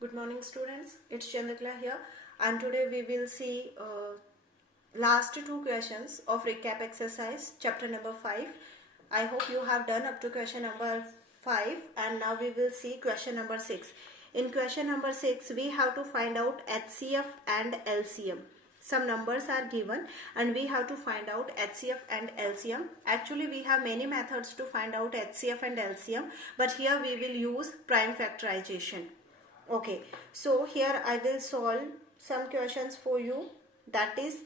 Good morning students, it's Chandrakala here, and today we will see last two questions of recap exercise chapter number 5. I hope you have done up to question number 5, and now we will see question number 6. In question number 6 we have to find out HCF and LCM. Some numbers are given and we have to find out HCF and LCM. Actually we have many methods to find out HCF and LCM, but here we will use prime factorization. Okay, so here I will solve some questions for you. That is,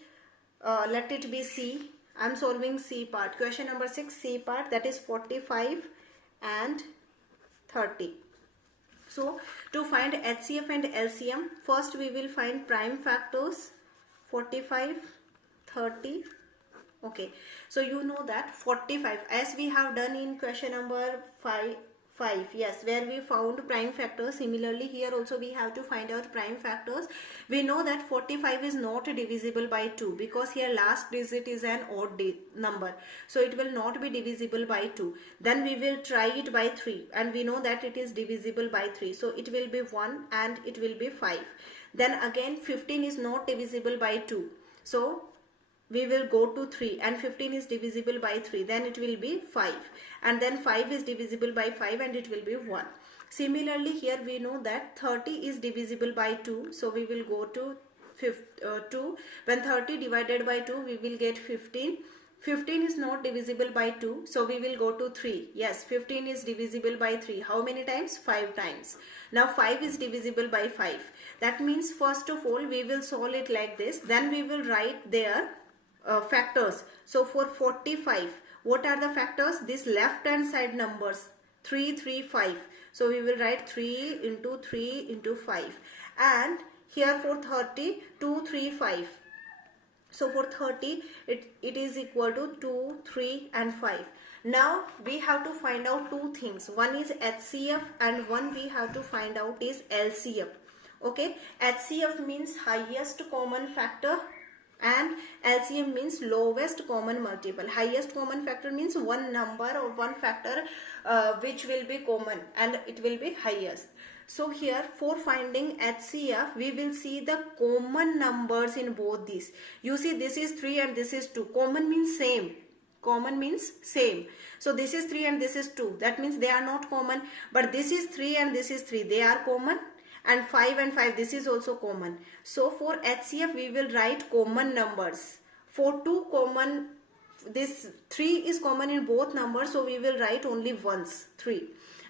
let it be C. I am solving C part. Question number 6, C part, that is 45 and 30. So to find HCF and LCM, first we will find prime factors 45, 30. Okay, so you know that 45, as we have done in question number 5, yes, where we found prime factors. Similarly here also we have to find out prime factors. We know that 45 is not divisible by 2 because here last digit is an odd number, so it will not be divisible by 2. Then we will try it by 3 and we know that it is divisible by 3, so it will be 1 and it will be 5. Then again 15 is not divisible by 2, so we will go to 3, and 15 is divisible by 3, then it will be 5, and then 5 is divisible by 5 and it will be 1. Similarly here we know that 30 is divisible by 2, so we will go to 2. When 30 divided by 2 we will get 15. 15 is not divisible by 2, so we will go to 3. Yes, 15 is divisible by 3. How many times? 5 times. Now 5 is divisible by 5. That means first of all we will solve it like this. Then we will write there factors. So for 45, what are the factors? This left hand side numbers 3, 3, 5. So we will write 3 into 5. And here for 30, 2, 3, 5. So for 30 it is equal to 2, 3 and 5. Now we have to find out two things. One is HCF and one we have to find out is LCF. Okay, HCF means highest common factor and LCM means lowest common multiple. Highest common factor means one number or one factor which will be common and it will be highest. So here for finding HCF we will see the common numbers in both these. You see this is 3 and this is 2. Common means same. Common means same. So this is 3 and this is 2. That means they are not common. But this is 3 and this is 3. They are common. And 5 and 5, this is also common. So for HCF we will write common numbers. For 2 common, this 3 is common in both numbers, so we will write only once 3.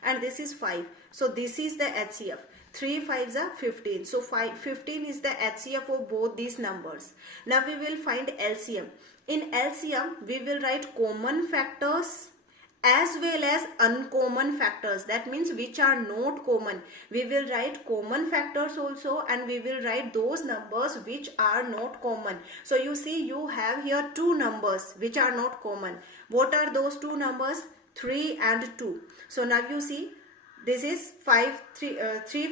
And this is 5. So this is the HCF. 3 5s are 15. So 15 is the HCF of both these numbers. Now we will find LCM. In LCM we will write common factors as well as uncommon factors. That means which are not common. We will write common factors also, and we will write those numbers which are not common. So you see you have here two numbers which are not common. What are those two numbers? 3 and 2. So now you see this is 3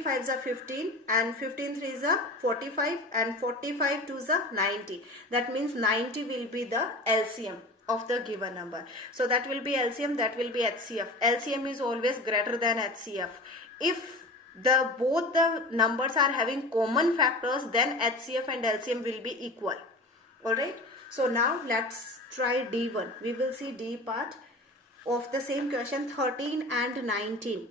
5s are 15 and 15 3s are 45 and 45 2s are 90. That means 90 will be the LCM of the given number. So that will be LCM, that will be HCF. LCM is always greater than HCF. If both the numbers are having common factors, then HCF and LCM will be equal. Alright. So now let's try D1. We will see D part of the same question, 13 and 19.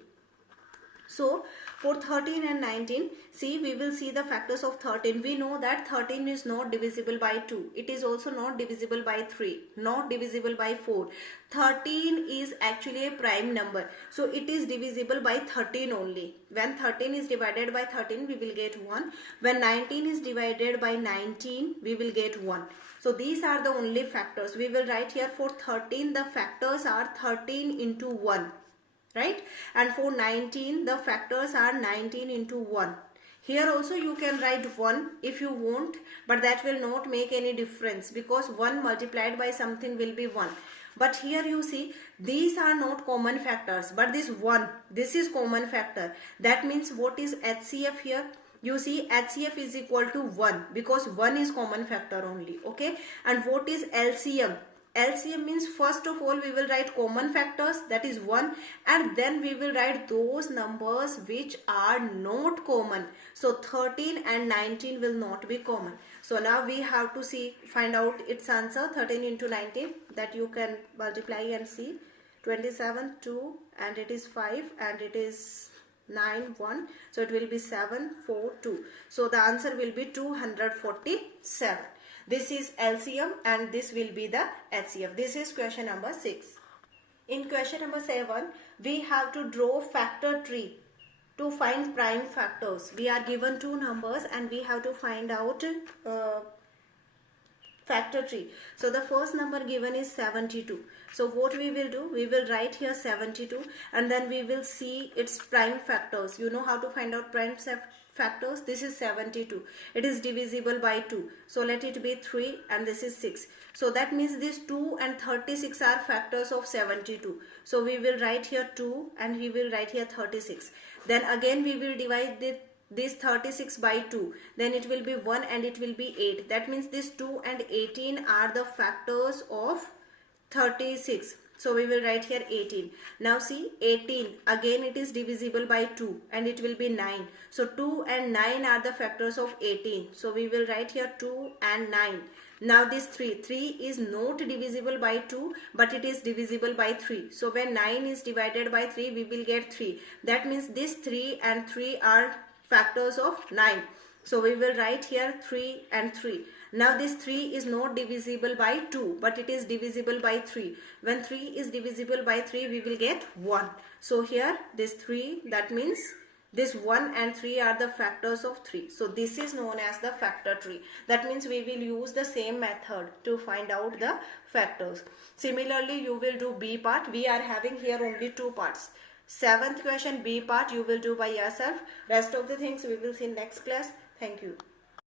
So for 13 and 19, see we will see the factors of 13. We know that 13 is not divisible by 2. It is also not divisible by 3. Not divisible by 4. 13 is actually a prime number. So it is divisible by 13 only. When 13 is divided by 13, we will get 1. When 19 is divided by 19, we will get 1. So these are the only factors. We will write here for 13, the factors are 13 into 1. Right, and for 19 the factors are 19 into 1. Here also you can write 1 if you want, but that will not make any difference because 1 multiplied by something will be 1. But here you see these are not common factors, but this 1, this is common factor. That means what is HCF here? You see HCF is equal to 1 because 1 is common factor only. Okay, and what is LCM? LCM means first of all we will write common factors, that is 1, and then we will write those numbers which are not common. So 13 and 19 will not be common. So now we have to find out its answer. 13 into 19, that you can multiply and see. 27, 2, and it is 5, and it is 9, 1. So it will be 7, 4, 2. So the answer will be 247. This is LCM and this will be the HCF. This is question number 6. In question number 7, we have to draw factor tree to find prime factors. We are given two numbers and we have to find out factor tree. So the first number given is 72. So what we will do, we will write here 72 and then we will see its prime factors. You know how to find out prime factors. This is 72. It is divisible by 2. So let it be 3 and this is 6. So that means these 2 and 36 are factors of 72. So we will write here 2 and we will write here 36. Then again we will divide this 36 by 2. Then it will be 1 and it will be 8. That means this 2 and 18 are the factors of 36. So we will write here 18. Now see 18, again it is divisible by 2 and it will be 9. So 2 and 9 are the factors of 18. So we will write here 2 and 9. Now this 3 is not divisible by 2 but it is divisible by 3. So when 9 is divided by 3 we will get 3. That means this 3 and 3 are factors of 9. So we will write here 3 and 3. Now this 3 is not divisible by 2 but it is divisible by 3. When 3 is divisible by 3 we will get 1. So here this 3, that means this 1 and 3 are the factors of 3. So this is known as the factor tree. That means we will use the same method to find out the factors. Similarly you will do B part. We are having here only 2 parts. 7th question B part you will do by yourself. Rest of the things we will see in next class. Thank you.